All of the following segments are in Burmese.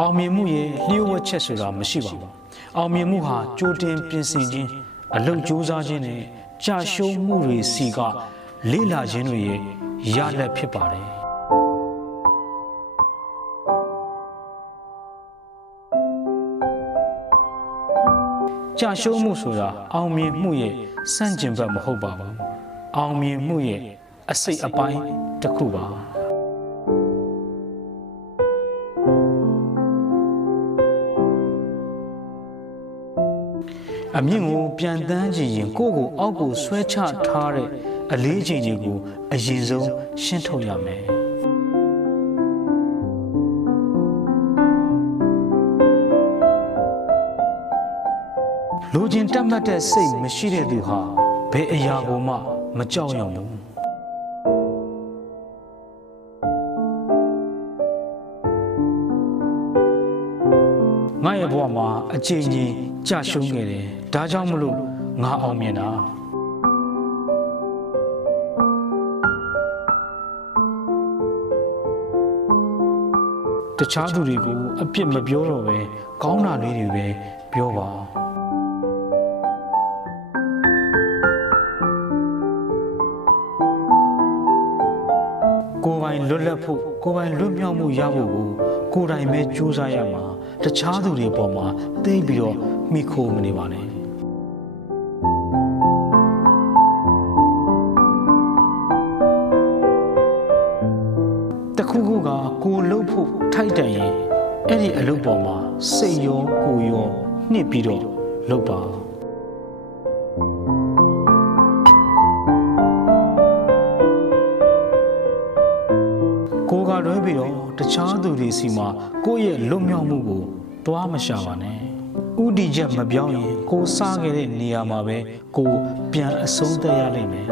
အောင်မြင်မှုရဲ့လျှို့ဝှက်ချက်ဆိုတာမရှိပါဘူးအောင်မြင်မှုဟာကြိုတင်ပြင်ဆင်ခြင်းအလုပ်ကြိုးစားခြင်းနဲ့ကြာရှုံးမှုတွေစီကလေ့လာခြင်းတွေရဲ့ရလဒ်ဖြစ်ပါတယ်ကြာရှုံးမှုဆိုတာအောင်မြင်မှုရဲ့စန့်ကျင်ဘက်မဟုတ်ပါဘူးအောင်မြင်မှုရဲ့အစိတ်အပိုင်းတစ်ခုပါ အမြင့်ကိုပြန်တန်းကြည့်ရင်ကိုယ့်ကိုအောက်ကိုဆွဲချထားတဲ့အလေးချိန်တွေကိုအရင်ဆုံးရှင်းထုတ်ရမယ်လူချင်းတက်မှတ်တဲ့စိတ်မရှိတဲ့သူဟာဘယ်အရာကိုမှ မကြောက်ရွံ့ဘူး ငါရဲ့ဘဝမှာအချိန်ကြီးကြာရှုံးခဲ့တယ်ဒါကြောင့်မလို့ငါအောင်မြင်တာတခြားသူတွေကိုအပြစ်မပြောတော့ပဲကောင်းတာလေးတွေပဲပြောပါကိုယ်ပိုင်လွတ်လပ်ဖို့ကိုယ်ပိုင်လွတ်မြောက်မှုရဖို့ကိုကိုယ်တိုင်ပဲကြိုးစားရမှာ တခြားသူတွေပေါ်မှာသိပြီးတော့မိခိုးမနေပါနဲ့တခုခုကကိုယ်လှုပ်ဖို့ထိုက်တန်ရင်အဲ့ဒီအလုပ်ပေါ်မှာစိတ်ရောကိုယ်ရောနှိပ်ပြီးတော့လုပ်ပါ လွဲပြီးတော့တခြားသူတွေစီမှာကိုယ့်ရဲ့လွတ်မြောက်မှုကိုတွားမရှာပါနဲ့ဥတီချက်မပြောင်းရင်ကိုယ်စားခဲ့တဲ့နေရာမှာပဲကိုယ်ပြန်အဆုံးသတ်ရလိမ့်မယ်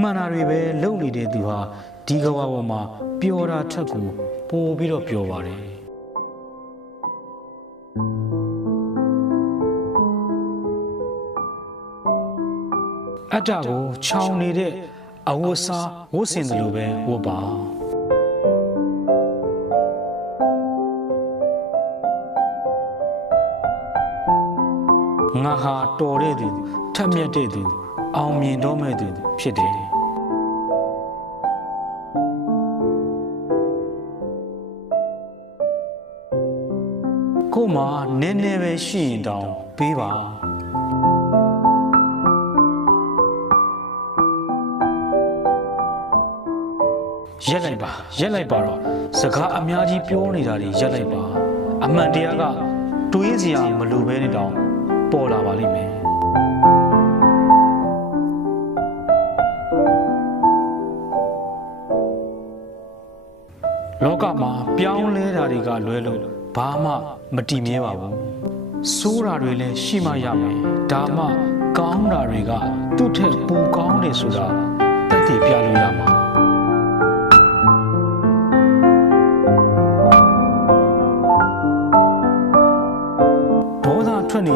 မှန်တာတွေပဲလုပ်နေတဲ့သူဟာဒီကဘာပေါ်မှာပျော်တာထက်ကိုပိုပြီးတော့ပျော်ပါတယ် အတ္တကိုခြောင်နေတဲ့အဝတ်စားဝတ်ဆင်တယ်လို့ပဲဝတ်ပါငါဟာတော်တဲ့သူထက်မြက်တဲ့သူအောင်မြင်တော့မဲ့သူဖြစ်တယ်ကို့မှာနည်းနည်းပဲရှိရင်တောင်ပေးပါ ရက်လိုက်ပါရက်လိုက်ပါတော့စကားအများကြီးပြောနေတာတွေရက်လိုက်ပါအမှန်တရားကတွေးစရာမလိုပဲနဲ့တောင်ပေါ်လာပါလိမ့်မယ်လောကမှာပြောင်းလဲတာတွေကလွဲလို့ဘာမှမတည်မြဲပါဘူးဆိုးတာတွေလည်းရှိမှရမယ်ဒါမှကောင်းတာတွေကသူ့ထက်ပိုကောင်းတယ်ဆိုတာတက်တည်ပြလို့ရမှာ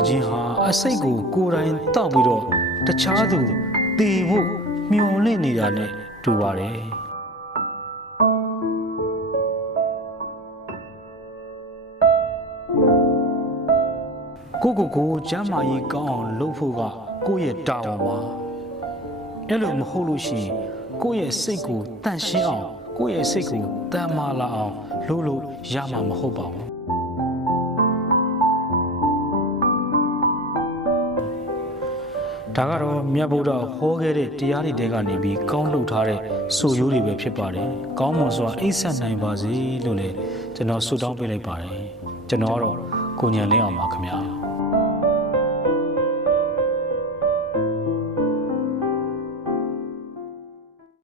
ခြင်းဟာအစိတ်ကိုကိုယ်တိုင်တောက်ပြီးတော့တခြားသူတည်ဖို့မျောလင့်နေတာနဲ့တူပါတယ်ကိုကိုကိုကျမ်းမာရေးကောင်းအောင်လုပ်ဖို့ကကိုယ့်ရဲ့တာဝန်ပါအဲ့လိုမဟုတ်လို့ရှိရင်ကိုယ့်ရဲ့စိတ်ကိုတန့်ရှင်းအောင်ကိုယ့်ရဲ့စိတ်ကိုတမ်းမာလာအောင်လုပ်လို့ရမှာမဟုတ်ပါဘူး ဒါကတော့မြတ်ဗုဒ္ဓဟောခဲ့တဲ့တရားတွေတဲကနေပြီးကောင်းလုပ်ထားတဲ့ဆိုရိုးတွေပဲဖြစ်ပါတယ်။ကောင်းမွန်စွာအိပ်ဆက်နိုင်ပါစေလို့လည်းကျွန်တော်ဆုတောင်းပေးလိုက်ပါတယ်။ကျွန်တော်ကတော့ကိုညံလင်းအောင်ပါခင်ဗျာ။